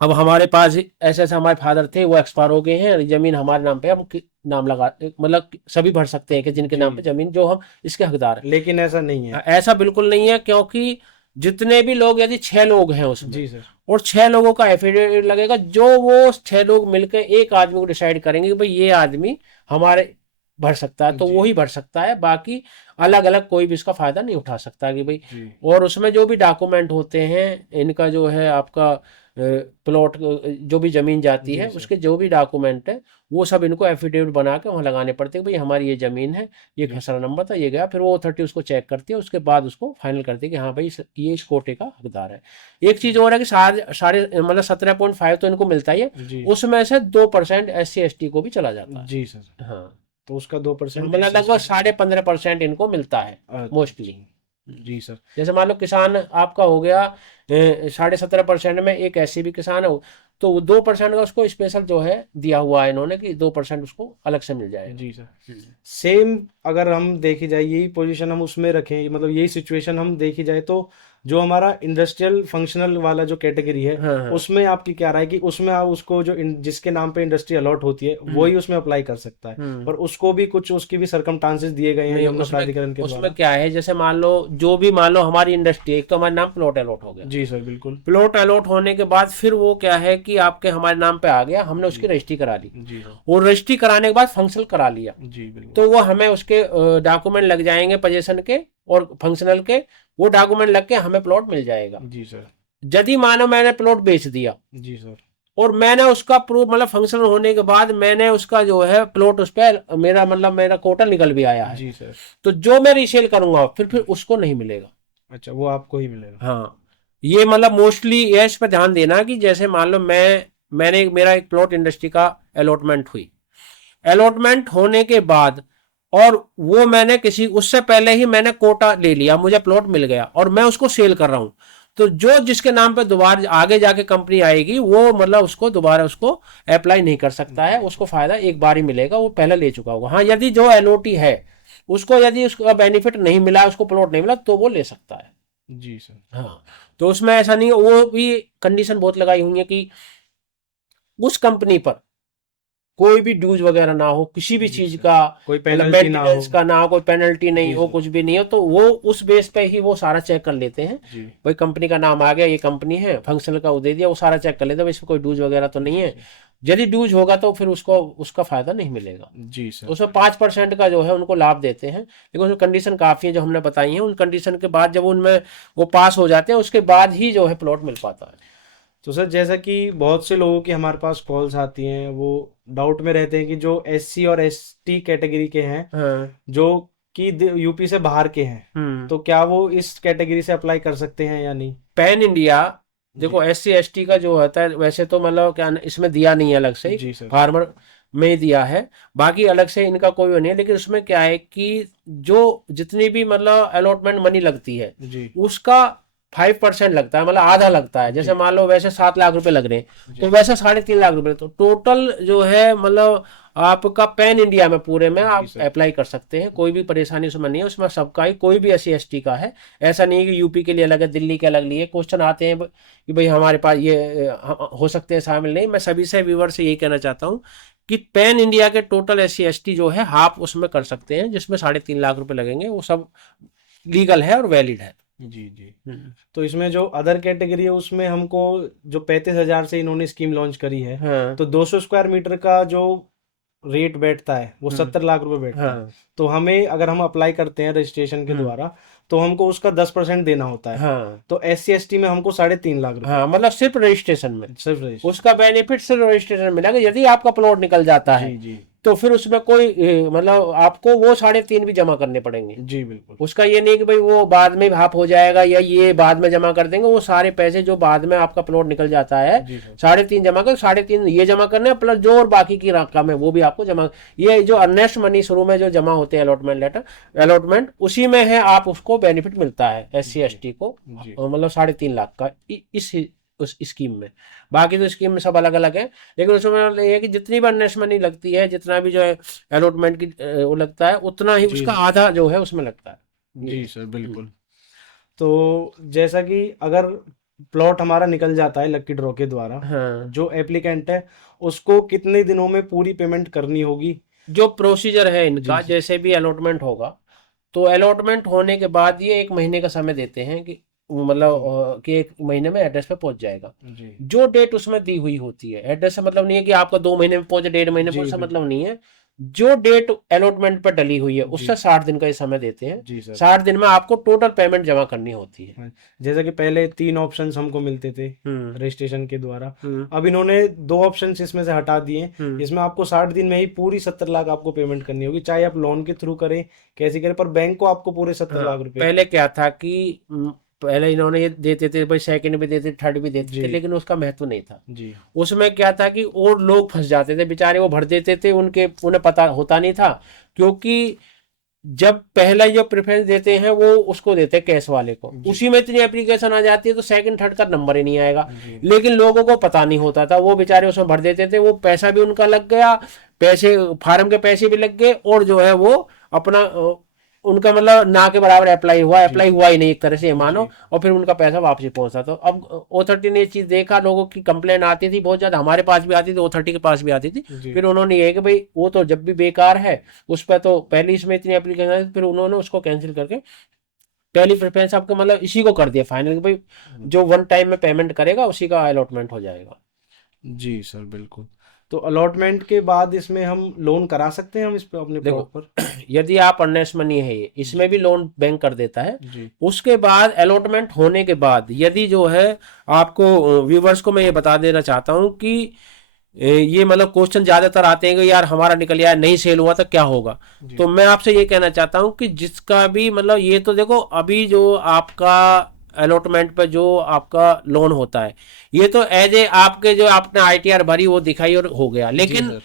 अब हमारे पास ऐसे ऐसे हमारे फादर थे वो एक्सपायर हो गए हैं, जमीन हमारे नाम पे, हम नाम लगा, मतलब सभी भर सकते हैं कि जिनके जी। नाम पे जमीन, जो हम इसके हकदार हैं। लेकिन ऐसा नहीं है। ऐसा बिल्कुल नहीं है, क्योंकि जितने भी लोग, यदि 6 लोग हैं उसमें जी सर। और 6 लोगों का एफिडेविट लगेगा, जो वो 6 लोग मिलकर एक आदमी को डिसाइड करेंगे कि भाई ये आदमी हमारे भर सकता है, तो जी वो ही भर सकता है, बाकी अलग अलग कोई भी इसका फायदा नहीं उठा सकता कि भाई। जी और उसमें जो भी डॉक्यूमेंट होते हैं इनका, जो है आपका प्लॉट, जो भी जमीन जाती जी है सर। उसके जो भी डॉक्यूमेंट है वो सब इनको एफिडेविट बना के वहाँ लगाने पड़ते हैं कि भाई हमारी ये जमीन है, ये जी खसरा नंबर था, ये गया, फिर वो अथॉरिटी उसको चेक करती है, उसके बाद उसको फाइनल करती है कि हाँ भाई ये इस कोटे का हकदार है। एक चीज और है कि साढ़े साढ़े मतलब 17.5 तो इनको मिलता ही है, जी उसमें से 2% SC ST को भी चला जाता है। जी सर। हाँ, तो उसका 2% मतलब लगभग 15.5% इनको मिलता है मोस्टली। अच्छा। जी सर। जैसे मान लो किसान आपका हो गया 17.5% में, एक ऐसी भी किसान है तो वो 2% का उसको स्पेशल जो है दिया हुआ है इन्होंने कि 2% उसको अलग से मिल जाएगा। जी सर। सेम अगर हम देखी जाए, यही पोजीशन हम उसमें रखें, मतलब यही सिचुएशन हम देखी जाए, तो जो हमारा इंडस्ट्रियल फंक्शनल वाला जो कैटेगरी है, हाँ हाँ। उसमें आपकी क्या राय है कि उसमें आप उसको जो जिसके नाम पे इंडस्ट्री अलॉट होती है वही उसमें अप्लाई कर सकता है, पर उसको भी कुछ उसकी भी सरकमस्टांसेस दिए गए हैं नहीं, यमुना उसमें प्राधिकरण के उसमें द्वारा? क्या है, जैसे मान लो जो भी, मान लो हमारी इंडस्ट्री, एक तो हमारे नाम प्लॉट अलॉट हो गया, जी सर बिल्कुल। प्लॉट अलॉट होने के बाद फिर वो क्या है कि आपके हमारे नाम पे आ गया, हमने उसकी जी रजिस्ट्री करा ली, जी सर। और रजिस्ट्री कराने के बाद फंक्शनल करा लिया, जी बिल्कुल। तो वो हमें उसके डॉक्यूमेंट लग जाएंगे पोजेसन के और फंक्शनल के, वो डॉक्यूमेंट लग के हमें प्लॉट मिल जाएगा। जी सर। यदि मानो मैंने प्लॉट बेच दिया जी सर। और मैंने उसका प्रूफ, मतलब फंक्शनल होने के बाद मैंने उसका जो है प्लॉट उस पर मेरा, मतलब मेरा कोटा निकल भी आया है, जी सर। तो जो मैं रीसेल करूंगा फिर उसको नहीं मिलेगा। अच्छा, वो आपको ही मिलेगा? हाँ, ये मतलब मोस्टली ये इस पर ध्यान देना कि जैसे मान लो मैंने मेरा एक प्लॉट इंडस्ट्री का अलॉटमेंट हुई, अलॉटमेंट होने के बाद, और वो मैंने किसी, उससे पहले ही मैंने कोटा ले लिया, मुझे प्लॉट मिल गया और मैं उसको सेल कर रहा हूं, तो जो जिसके नाम पे दोबारा आगे जाके कंपनी आएगी वो मतलब उसको दोबारा उसको अप्लाई नहीं कर सकता है, उसको फायदा एक बार ही मिलेगा, वो पहले ले चुका होगा। हाँ, यदि जो एलओटी है उसको, यदि उसका बेनिफिट नहीं मिला, उसको प्लॉट नहीं मिला, तो वो ले सकता है। जी सर। हाँ, तो उसमें ऐसा नहीं है, वो भी कंडीशन बहुत लगाई हुई है कि उस कंपनी पर कोई भी ड्यूज वगैरह ना हो, किसी भी जी चीज सर। का, कोई मतलब पेनल्टी ना हो। मेंटेनेंस का ना हो, कोई पेनल्टी नहीं जी हो, सर। कुछ भी नहीं हो, तो वो उस बेस पे ही वो सारा चेक कर लेते हैं। जी भाई कंपनी का नाम आ गया, ये कंपनी है, फंक्शनल का वो दे दिया, वो सारा चेक कर लेते हैं भाई इसमें कोई ड्यूज वगैरह तो नहीं जी है। सर। यदि ड्यूज होगा तो फिर उसको उसका फायदा नहीं मिलेगा। जी सर। उसमें 5% का जो है उनको लाभ देते हैं, लेकिन उसमें कंडीशन काफी है जो हमने बताई है, उन कंडीशन के बाद जब उनमें वो पास हो जाते हैं उसके बाद ही जो है प्लॉट मिल पाता है। तो सर, जैसा कि बहुत से लोगों की हमारे पास कॉल्स आती हैं, वो डाउट में रहते हैं कि जो एससी और एसटी कैटेगरी के हैं, हाँ। जो कि यूपी से बाहर के हैं, तो क्या वो इस कैटेगरी से अप्लाई कर सकते हैं या नहीं? पैन इंडिया, जी देखो SC ST का जो होता है वैसे तो मतलब क्या इसमें दिया नहीं है अलग से, जी सर। फार्मर में ही दिया है, बाकी अलग से इनका कोई वो नहीं है, लेकिन उसमें क्या है कि जो जितनी भी मतलब अलॉटमेंट मनी लगती है जी उसका 5% लगता है, मतलब आधा लगता है। जैसे जी मान लो वैसे 7 लाख रुपए लग रहे हैं, तो जी वैसे 3.5 लाख रुपए, तो टोटल जो है मतलब आपका पैन इंडिया में पूरे में जी आप सर। अप्लाई कर सकते हैं, कोई भी परेशानी उसमें नहीं है, उसमें सबका ही, कोई भी SC ST का है। ऐसा नहीं है कि यूपी के लिए अलग है, दिल्ली के अलग लिए। क्वेश्चन आते हैं कि भाई हमारे पास ये हो सकते हैं शामिल, नहीं। मैं सभी से व्यूवर से यही कहना चाहता हूँ कि पैन इंडिया के टोटल SC ST जो है आप उसमें कर सकते हैं, जिसमें 3.5 लाख रुपए लगेंगे, वो सब लीगल है और वैलिड है। जी जी। हम्म। तो इसमें जो अदर कैटेगरी है उसमें हमको जो 35,000 से इन्होंने स्कीम लॉन्च करी है, हाँ। तो 200 स्क्वायर मीटर का जो रेट बैठता है वो हम्म। 70 लाख रुपए बैठता है। हाँ। तो हमें अगर हम अप्लाई करते हैं रजिस्ट्रेशन के हम्म। द्वारा, तो हमको उसका 10% देना होता है। हाँ। तो SC ST में हमको 3.5 लाख रुपए हाँ, मतलब सिर्फ रजिस्ट्रेशन में सिर्फ रजिस्ट्रेशन। उसका बेनिफिट सिर्फ रजिस्ट्रेशन में मिलेगा। यदि आपका प्लॉट निकल जाता है जी जी। तो फिर उसमें कोई मतलब आपको वो 3.5 भी जमा करने पड़ेंगे। जी बिल्कुल। उसका ये नहीं कि भाई वो बाद में हाफ हो जाएगा या ये बाद में जमा कर देंगे। वो सारे पैसे जो बाद में आपका प्लॉट निकल जाता है, जी सर। 3.5 जमा कर, 3.5 ये जमा करने हैं, प्लस जो और बाकी की रकम है वो भी आपको जमा। ये जो अर्नेस्ट मनी शुरू में जो जमा होते हैं अलॉटमेंट लेटर, अलॉटमेंट उसी में है, आप उसको बेनिफिट मिलता है जी SC ST को, जी। मतलब 3.5 लाख का इस उस स्कीम में। बाकी तो स्कीम में सब अलग अलग है, लेकिन उसमें ये है कि जितनी भी अर्नेस्ट मनी लगती है, जितना भी जो है अलॉटमेंट की वो लगता है, उतना ही जी उसका सर। आधा जो है उसमें लगता है। ये जी है। सर बिल्कुल। तो जैसा कि अगर प्लॉट हमारा निकल जाता है लकी ड्रॉ के द्वारा, हाँ, जो एप्लीकेंट है उसको कितने दिनों में पूरी पेमेंट करनी होगी? जो प्रोसीजर है जी इनका, जैसे भी अलॉटमेंट होगा, तो अलॉटमेंट होने के बाद ये 1 महीने का समय देते हैं कि मतलब जी कि 1 महीने में एड्रेस पे पहुंच जाएगा। जी। जो डेट उसमें दी हुई होती है, एड्रेस से मतलब नहीं है कि आपका 2 महीने में पहुंचे, 1.5 महीने में जी पहुंचे, मतलब बिल्कुल। नहीं है। जो डेट अलॉटमेंट पर डली हुई है जी उससे 60 दिन का ये समय देते हैं। जी सर। 60 दिन में आपको टोटल पेमेंट जमा करनी होती है। हाँ, जैसा कि पहले 3 ऑप्शंस हमको मिलते थे हम्म। रजिस्ट्रेशन के द्वारा, हम्म। अब इन्होंने 2 ऑप्शंस इसमें से हटा दिए। हम्म। इसमें आपको 60 दिन में ही पूरी 70 लाख आपको पेमेंट करनी होगी, चाहे आप लोन के थ्रू करें, कैसे करें, पर बैंक को आपको पूरे सत्तर हाँ, लाख रुपए पहले क्या था कि पहले इन्होंने ये देते थे भाई, सेकंड भी देते थे, थर्ड भी देते जी थे, लेकिन उसका महत्व नहीं था। जी उसमें क्या था कि और लोग फंस जाते थे बेचारे, वो भर देते थे, उन्हें पता होता नहीं था। क्योंकि जब पहला जो प्रेफरेंस देते हैं वो उसको देते हैं कैश वाले को, जी उसी में इतनी एप्लीकेशन आ जाती है तो सेकंड थर्ड का नंबर ही नहीं आएगा। जी लेकिन लोगों को पता नहीं होता था, वो बेचारे उसमें भर देते थे, वो पैसा भी उनका लग गया, पैसे फार्म के पैसे भी लग गए, और जो है वो अपना उनका मतलब ना के बराबर जी अप्लाई हुआ ही नहीं एक तरह से, ये मानो। जी और फिर उनका पैसा वापसी पहुंचा। तो अब ऑथोरिटी ने ये चीज देखा, लोगों की कंप्लेन आती थी बहुत ज्यादा, हमारे पास भी आती थी, ऑथोरिटी के पास भी आती थी। जी फिर उन्होंने ये कि भाई वो तो जब भी बेकार है, उस पर तो पहले इसमें इतनी एप्लीकेशन आई, फिर उन्होंने उसको कैंसिल करके पहली प्रेफरेंस आपको मतलब इसी को कर दिया फाइनल कि भाई जो वन टाइम में पेमेंट करेगा उसी का अलॉटमेंट हो जाएगा। जी सर बिल्कुल। तो अलॉटमेंट के बाद इसमें हम लोन करा सकते हैं हम इस पे अपने देखो, प्लॉट पर? यदि आप अर्नेस्ट मनी है ये, इसमें भी लोन बैंक कर देता है। जी उसके बाद अलॉटमेंट होने के बाद यदि जो है आपको, व्यूवर्स को मैं ये बता देना चाहता हूँ कि ये मतलब क्वेश्चन ज्यादातर आते हैं कि यार हमारा निकल गया, नहीं सेल हुआ तो क्या होगा। जी तो मैं आपसे ये कहना चाहता हूँ कि जिसका भी मतलब, ये तो देखो अभी जो आपका अलॉटमेंट पे जो आपका लोन होता है, ये तो एज ए आपके जो आपने ITR भरी वो दिखाई और हो गया। जी लेकिन सर।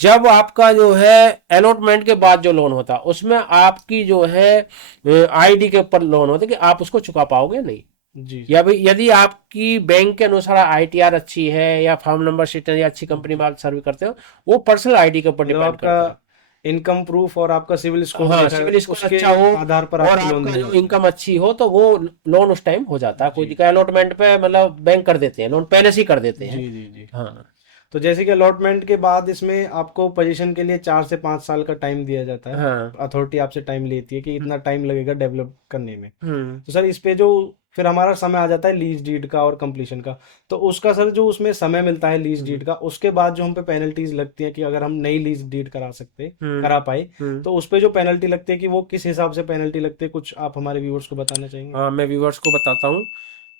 जब आपका जो है अलॉटमेंट के बाद जो लोन होता है, उसमें आपकी जो है ID के ऊपर लोन होता है कि आप उसको चुका पाओगे नहीं। जी या भाई यदि आपकी बैंक के अनुसार ITR अच्छी है, या फॉर्म नंबर शीट है, या अच्छी कंपनी में आप सर्व करते हो, वो पर्सनल ID के ऊपर मतलब डिपेंड आपका करता है। इनकम प्रूफ और आपका सिविल स्कोर हाँ, देखा सिविल स्कोर उसके अच्छा हो आधार पर और आपको लोन आपका दिया जो जाता है। इनकम अच्छी हो, तो वो लोन उस टाइम हो जाता है। कोई जी दिक्कत, अलॉटमेंट पे मतलब बैंक कर देते हैं लोन, पहले से ही कर देते हैं। जी जी जी। हाँ। तो जैसे कि अलॉटमेंट के बाद इसमें आपको पोजीशन के लिए 4 से 5 साल का टाइम दिया जाता है। हाँ। अथॉरिटी आपसे टाइम लेती है कि इतना टाइम लगेगा डेवलप करने में। हम्म। तो सर इस पे जो फिर हमारा समय आ जाता है लीज डीड का और कंप्लीशन का, तो उसका सर जो उसमें समय मिलता है लीज हम्म। डीड का, उसके बाद जो हम पे पेनल्टीज लगती हैं कि अगर हम नई लीज डीड हम्म। करा पाए, हम्म। तो उस पे जो पेनल्टी लगती है कि वो किस हिसाब से पेनल्टी लगती है, कुछ आप हमारे व्यूअर्स को बताना चाहेंगे? हाँ, मैं व्यूवर्स को बताता हूँ।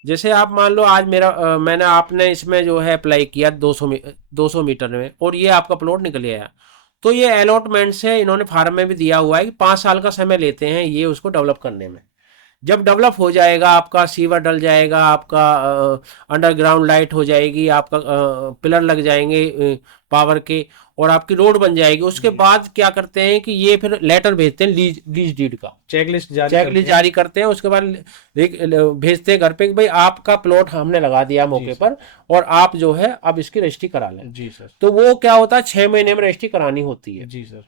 जैसे आप मान लो आज मेरा मैंने आपने इसमें जो है अप्लाई किया 200 मीटर में, और ये आपका प्लॉट निकल गया। तो ये अलॉटमेंट से इन्होंने फार्म में भी दिया हुआ है कि 5 साल का समय लेते हैं ये उसको डेवलप करने में। जब डेवलप हो जाएगा, आपका सीवर डल जाएगा, आपका अंडरग्राउंड लाइट हो जाएगी, आपका पिलर लग जाएंगे पावर के, और आपकी रोड बन जाएगी, उसके जी बाद क्या करते हैं कि ये फिर लेटर भेजते हैं लीज डीड का, चेकलिस्ट जारी चेकलिस्ट करते हैं। जारी करते हैं। उसके बाद भेजते हैं घर पे कि भाई आपका प्लॉट हमने लगा दिया जी मौके सर। पर, और आप जो है अब इसकी रजिस्ट्री करा लें। जी सर। तो वो क्या होता है, 6 महीने में रजिस्ट्री करानी होती है। जी सर।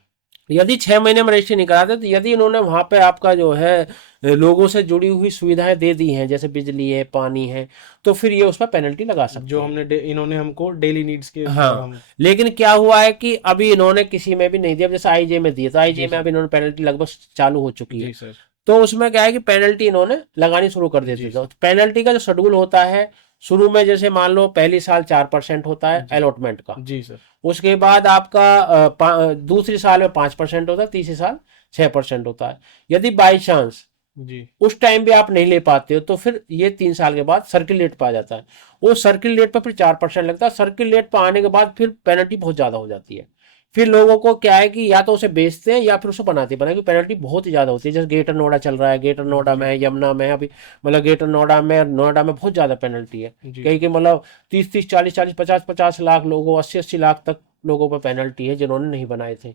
यदि 6 महीने में रजिस्ट्री नहीं कराते, तो यदि इन्होंने वहां पे आपका जो है लोगों से जुड़ी हुई सुविधाएं दे दी हैं, जैसे बिजली है, पानी है, तो फिर ये उस पर पेनल्टी लगा सकते जो हैं। इन्होंने हमको डेली नीड्स के पर हाँ, हम। लेकिन क्या हुआ है कि अभी इन्होंने किसी में भी नहीं दिया। अब जैसे IJ में दिए, तो जी IJ में सर। अब इन्होंने पेनल्टी लगभग चालू हो चुकी है। जी सर। तो उसमें क्या है कि पेनल्टी इन्होंने लगानी शुरू कर देते थे। तो पेनल्टी का जो शेड्यूल होता है, शुरू में जैसे मान लो पहली साल 4% होता है अलॉटमेंट का, जी सर। उसके बाद आपका दूसरी साल में 5% होता है, तीसरी साल 6% होता है। यदि बाई चांस जी उस टाइम भी आप नहीं ले पाते हो तो फिर ये 3 साल के बाद सर्किल रेट पर आ जाता है। वो सर्किल रेट पर फिर 4% लगता है। सर्किल रेट पर आने के बाद फिर पेनल्टी बहुत ज्यादा हो जाती है। फिर लोगों को क्या है कि या तो उसे बेचते हैं या फिर उसे बनाते हैं, क्योंकि पेनल्टी बहुत ही ज्यादा होती है। जैसे ग्रेटर नोएडा चल रहा है, ग्रेटर नोएडा में, यमुना में अभी, मतलब ग्रेटर नोएडा में, नोएडा में बहुत ज्यादा पेनल्टी है। जी कहीं के मतलब 30-30, 40-40, 50-50 लाख लोगों, 80-80 लाख तक लोगों पर पेनल्टी है जिन्होंने नहीं बनाए थे।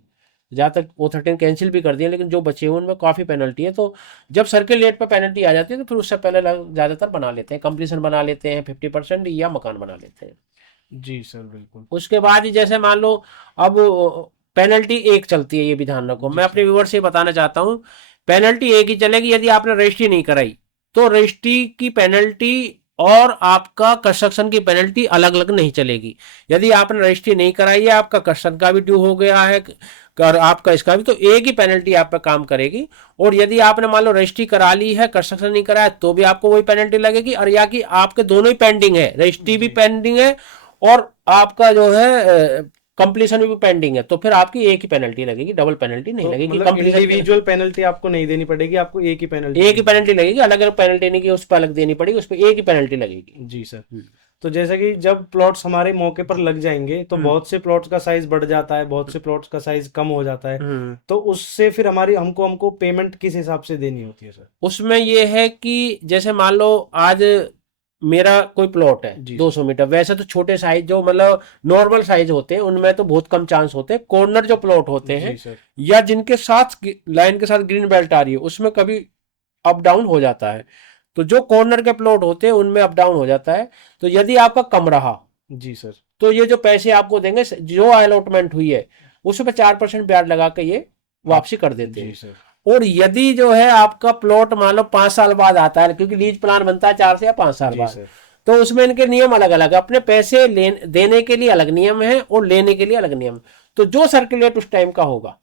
जहाँ तक वो 13 कैंसिल भी कर दिए, लेकिन जो बचे हुए उनमें काफ़ी पेनल्टी है। तो जब सर्किल रेट पर पेनल्टी आ जाती है तो फिर उससे पहले ज़्यादातर बना लेते हैं, कंप्लीशन बना लेते हैं 50% या मकान बना लेते हैं। जी सर बिल्कुल। उसके बाद ही जैसे मान लो अब पेनल्टी एक चलती है, ये भी ध्यान रखो। जी मैं अपने सर। व्यूअर से बताना चाहता हूँ, पेनल्टी एक ही चलेगी। यदि आपने रजिस्ट्री नहीं कराई तो रजिस्ट्री की पेनल्टी और आपका कंस्ट्रक्शन की पेनल्टी अलग अलग नहीं चलेगी। यदि आपने रजिस्ट्री नहीं कराई है, आपका कंस्ट्रक्शन का भी ड्यू हो गया है और आपका इसका भी, तो एक ही पेनल्टी आप पे काम करेगी। और यदि आपने मान लो रजिस्ट्री करा ली है, कंस्ट्रक्शन नहीं कराया, तो भी आपको वही पेनल्टी लगेगी। और या कि आपके दोनों ही पेंडिंग है, रजिस्ट्री भी जी पेंडिंग है और आपका जो है कंप्लीशन भी पेंडिंग है, तो फिर आपकी एक ही पेनल्टी लगेगी, डबल पेनल्टी नहीं तो लगेगी। मतलब कंप्लीशन इंडिविजुअल पेनल्टी आपको नहीं देनी पड़ेगी, आपको एक ही पेनल्टी एक ही पेनल्टी लगेगी, अलग अलग पेनल्टी नहीं कि उस पर अलग देनी पड़ेगी, उस पर एक ही पेनल्टी लगेगी। जी सर। तो जैसे कि जब प्लॉट्स हमारे मौके पर लग जाएंगे तो बहुत से प्लॉट्स का साइज बढ़ जाता है, बहुत से प्लॉट्स का साइज कम हो जाता है, हम्म। तो उससे फिर हमारी हमको हमको पेमेंट किस हिसाब से देनी होती है सर? उसमें ये है कि जैसे मान लो आज मेरा कोई प्लॉट है जी 200 मीटर, वैसे तो छोटे साइज जो मतलब नॉर्मल साइज होते हैं उनमें तो बहुत कम चांस होते हैं। कॉर्नर जो प्लॉट होते जी हैं सर। या जिनके साथ लाइन के साथ ग्रीन बेल्ट आ रही है, उसमें कभी अप डाउन हो जाता है। तो जो कॉर्नर के प्लॉट होते हैं उनमें अप डाउन हो जाता है। तो यदि आपका कम रहा जी सर। तो ये जो पैसे आपको देंगे, जो अलॉटमेंट हुई है उस पर 4% ब्याज लगा के ये वापसी कर देते जी हैं। सर। और यदि जो है आपका प्लॉट मान लो 5 साल बाद आता है, क्योंकि लीज प्लान बनता है 4 से या 5 साल जी बाद, सर। तो उसमें इनके नियम अलग अलग है। अपने पैसे देने के लिए अलग नियम है और लेने के लिए अलग नियम। तो जो सर्कुलेट उस टाइम का होगा,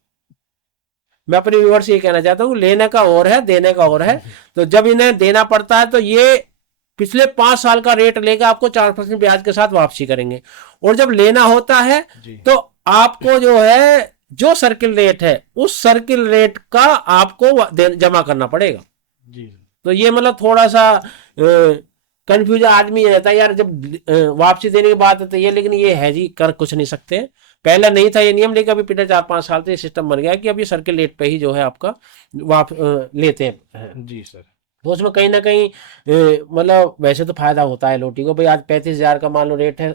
मैं अपने व्यूअर से ये कहना चाहता हूँ, लेने का और है, देने का और है। तो जब इन्हें देना पड़ता है तो ये पिछले 5 साल का रेट लेकर आपको 4% ब्याज के साथ वापसी करेंगे। और जब लेना होता है जी तो आपको जो है जो सर्किल रेट है उस सर्किल रेट का आपको जमा करना पड़ेगा। जी तो ये मतलब थोड़ा सा कंफ्यूजन आदमी रहता है यार, जब वापसी देने की बात है, ये लेकिन ये है जी, कर कुछ नहीं सकते। पहले नहीं था ये नियम, लेकिन अभी पिछले 4-5 साल से सिस्टम बन गया है कि अब ये सर्किल रेट पे ही जो है आपका लेते हैं। जी सर। तो उसमें कहीं ना कहीं मतलब वैसे तो फायदा होता है लोटी को। भाई आज 35,000 का मान लो रेट है,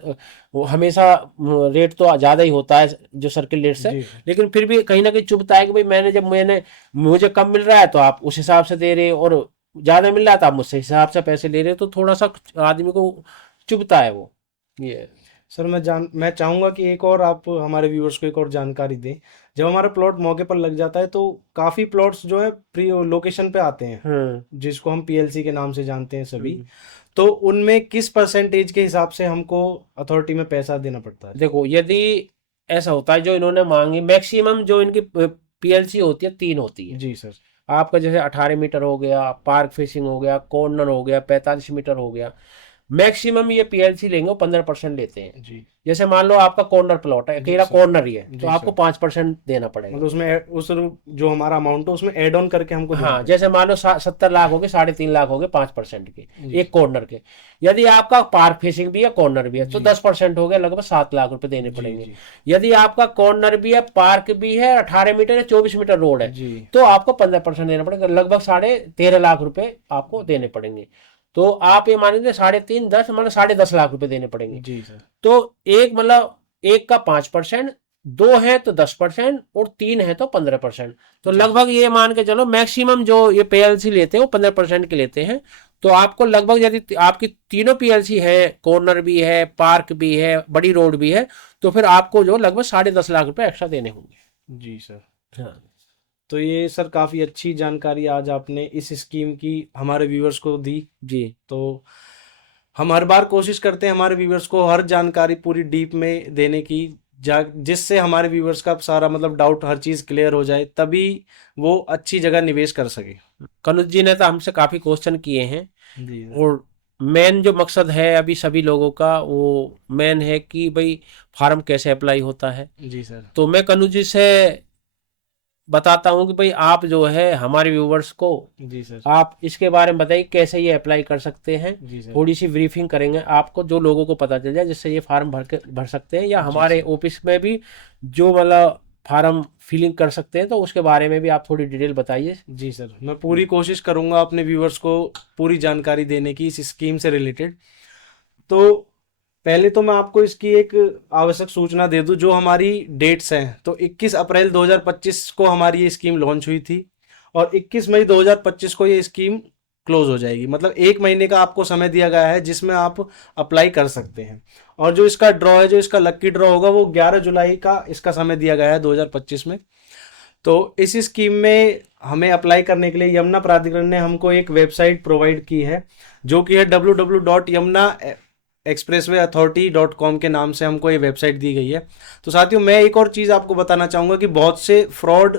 वो हमेशा रेट तो ज़्यादा ही होता है जो सर्किल रेट से, जी लेकिन फिर भी कहीं ना कहीं चुभता है कि भाई मैंने मुझे कम मिल रहा है तो आप उस हिसाब से दे रहे हो, और ज़्यादा मिल रहा है तो आप मुझसे हिसाब से पैसे ले रहे हो, तो थोड़ा सा आदमी को चुभता है वो ये। सर, मैं चाहूँगा कि एक और आप हमारे व्यूअर्स को एक और जानकारी दें। जब हमारा प्लॉट मौके पर लग जाता है तो काफ़ी प्लॉट्स जो है प्री लोकेशन पे आते हैं, हम्म। जिसको हम पीएलसी के नाम से जानते हैं सभी। हम्म। तो उनमें किस परसेंटेज के हिसाब से हमको अथॉरिटी में पैसा देना पड़ता है? देखो यदि ऐसा होता है जो इन्होंने मांगी, मैक्सिमम जो इनकी पीएलसी होती है 3 होती है। जी सर। आपका जैसे 18 मीटर हो गया, पार्क फेसिंग हो गया, कॉर्नर हो गया, 45 मीटर हो गया, मैक्सिमम ये पीएलसी लेंगे वो 15% लेते हैं। जी जैसे मान लो आपका कॉर्नर प्लॉट है, जी अकेला सर। कॉर्नर ही है, तो जी आपको सर। 5% देना पड़ेगा। मतलब उसमें उस जो हमारा अमाउंट है उसमें ऐड ऑन करके हमको देना हाँ, पड़ेगा। जैसे मान लो 70 लाख हो गए, 3.5 लाख हो गए 5% के, जी एक कॉर्नर के। यदि आपका पार्क फेसिंग भी है, कॉर्नर भी है, तो जी 10% हो गए, लगभग 7 लाख रुपए देने जी पड़ेंगे। जी यदि आपका कॉर्नर भी है, पार्क भी है, 18 मीटर या 24 मीटर रोड है, जी तो आपको 15% देना पड़ेगा, लगभग 13.5 लाख रुपए आपको देने पड़ेंगे। तो आप ये मान लीजिए 3.5, 10 मतलब 10.5 लाख रुपए देने पड़ेंगे। जी सर। तो एक मतलब एक का 5%, दो है तो 10% और 3 है तो 15%। तो जी लगभग ये मान के चलो मैक्सिमम जो ये पीएलसी लेते हैं वो 15% के लेते हैं। तो आपको लगभग यदि आपकी तीनों पीएलसी है, कॉर्नर भी है, पार्क भी है, बड़ी रोड भी है, तो फिर आपको जो लगभग 10.5 लाख रुपए एक्स्ट्रा देने होंगे। जी सर। हाँ तो ये सर काफ़ी अच्छी जानकारी आज आपने इस स्कीम की हमारे व्यूअर्स को दी। जी। तो हम हर बार कोशिश करते हैं हमारे व्यूअर्स को हर जानकारी पूरी डीप में देने की, जिससे हमारे व्यूवर्स का सारा मतलब डाउट हर चीज़ क्लियर हो जाए, तभी वो अच्छी जगह निवेश कर सके। कनुज जी ने तो हमसे काफी क्वेश्चन किए हैं, जी और मेन जो मकसद है अभी सभी लोगों का, वो मेन है कि भाई फार्म कैसे अप्लाई होता है। जी सर। तो मैं कनुज जी से बताता हूँ कि भाई आप जो है हमारे व्यूवर्स को जी सर। आप इसके बारे में बताइए कैसे ये अप्लाई कर सकते हैं। जी सर। थोड़ी सी ब्रीफिंग करेंगे आपको, जो लोगों को पता चल जाए, जिससे ये फार्म भर सकते हैं, या जी हमारे सर। ऑफिस में भी जो मतलब फार्म फिलिंग कर सकते हैं, तो उसके बारे में भी आप थोड़ी डिटेल बताइए। जी सर, मैं पूरी कोशिश करूंगा अपने व्यूवर्स को पूरी जानकारी देने की इस स्कीम से रिलेटेड। तो पहले तो मैं आपको इसकी एक आवश्यक सूचना दे दूं, जो हमारी डेट्स हैं। तो 21 अप्रैल 2025 को हमारी ये स्कीम लॉन्च हुई थी, और 21 मई 2025 को ये स्कीम क्लोज हो जाएगी। मतलब 1 महीने का आपको समय दिया गया है जिसमें आप अप्लाई कर सकते हैं। और जो इसका ड्रॉ है, जो इसका लक्की ड्रॉ होगा, वो 11 जुलाई का इसका समय दिया गया है 2025 में। तो इस स्कीम में हमें अप्लाई करने के लिए यमुना प्राधिकरण ने हमको एक वेबसाइट प्रोवाइड की है, जो कि है www.yamunaexpresswayauthority.com के नाम से हमको ये वेबसाइट दी गई है। तो साथियों, मैं एक और चीज़ आपको बताना चाहूँगा कि बहुत से फ्रॉड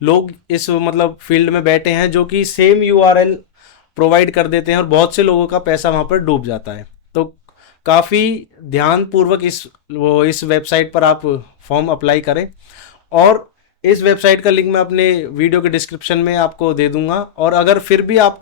लोग इस मतलब फील्ड में बैठे हैं, जो कि सेम यूआरएल प्रोवाइड कर देते हैं, और बहुत से लोगों का पैसा वहाँ पर डूब जाता है। तो काफ़ी ध्यानपूर्वक इस वेबसाइट पर आप फॉर्म अप्लाई करें। और इस वेबसाइट का लिंक मैं अपने वीडियो के डिस्क्रिप्शन में आपको दे दूंगा। और अगर फिर भी आप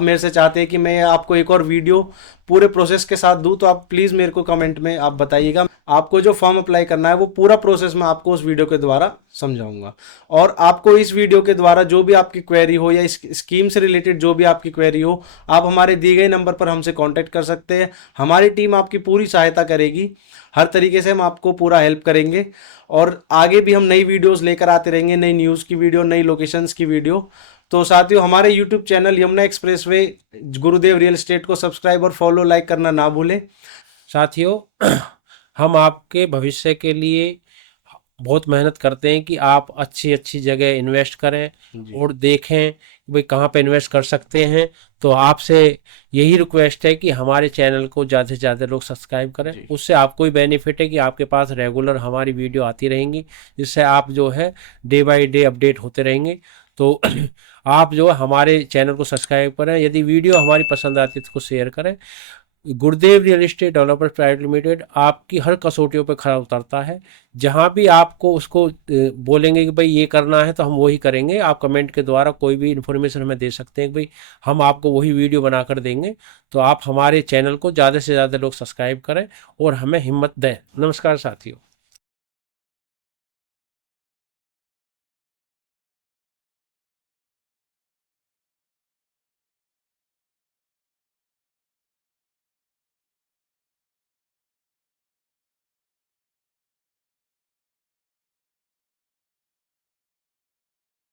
मेरे से चाहते हैं कि मैं आपको एक और वीडियो पूरे प्रोसेस के साथ दूं, तो आप प्लीज़ मेरे को कमेंट में आप बताइएगा। आपको जो फॉर्म अप्लाई करना है वो पूरा प्रोसेस मैं आपको उस वीडियो के द्वारा समझाऊंगा। और आपको इस वीडियो के द्वारा जो भी आपकी क्वेरी हो, या इस स्कीम से रिलेटेड जो भी आपकी क्वेरी हो, आप हमारे दिए गए नंबर पर हमसे कॉन्टैक्ट कर सकते हैं। हमारी टीम आपकी पूरी सहायता करेगी, हर तरीके से हम आपको पूरा हेल्प करेंगे। और आगे भी हम नई वीडियोस लेकर आते रहेंगे, नई न्यूज़ की वीडियो, नई लोकेशंस की वीडियो। तो साथियों, हमारे यूट्यूब चैनल यमुना एक्सप्रेसवे गुरुदेव रियल एस्टेट को सब्सक्राइब और फॉलो लाइक करना ना भूलें। साथियों, हम आपके भविष्य के लिए बहुत मेहनत करते हैं कि आप अच्छी अच्छी जगह इन्वेस्ट करें जी और देखें कि भाई कहाँ पे इन्वेस्ट कर सकते हैं। तो आपसे यही रिक्वेस्ट है कि हमारे चैनल को ज़्यादा से ज़्यादा लोग सब्सक्राइब करें। जी उससे आपको ही बेनिफिट है कि आपके पास रेगुलर हमारी वीडियो आती रहेंगी, जिससे आप जो है डे बाय डे अपडेट होते रहेंगे। तो आप जो है हमारे चैनल को सब्सक्राइब करें। यदि वीडियो हमारी पसंद आती है तो उसको शेयर करें। गुरुदेव real estate developers private limited आपकी हर कसौटियों पर खरा उतरता है। जहां भी आपको उसको बोलेंगे कि भाई ये करना है, तो हम वही करेंगे। आप कमेंट के द्वारा कोई भी इन्फॉर्मेशन हमें दे सकते हैं कि भाई हम आपको वही वीडियो बनाकर देंगे। तो आप हमारे चैनल को ज़्यादा से ज़्यादा लोग सब्सक्राइब करें और हमें हिम्मत दें। नमस्कार साथियों।